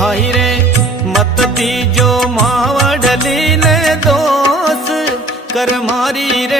भाई रे मत दीजो मावड़ली ने दोष कर मारी रे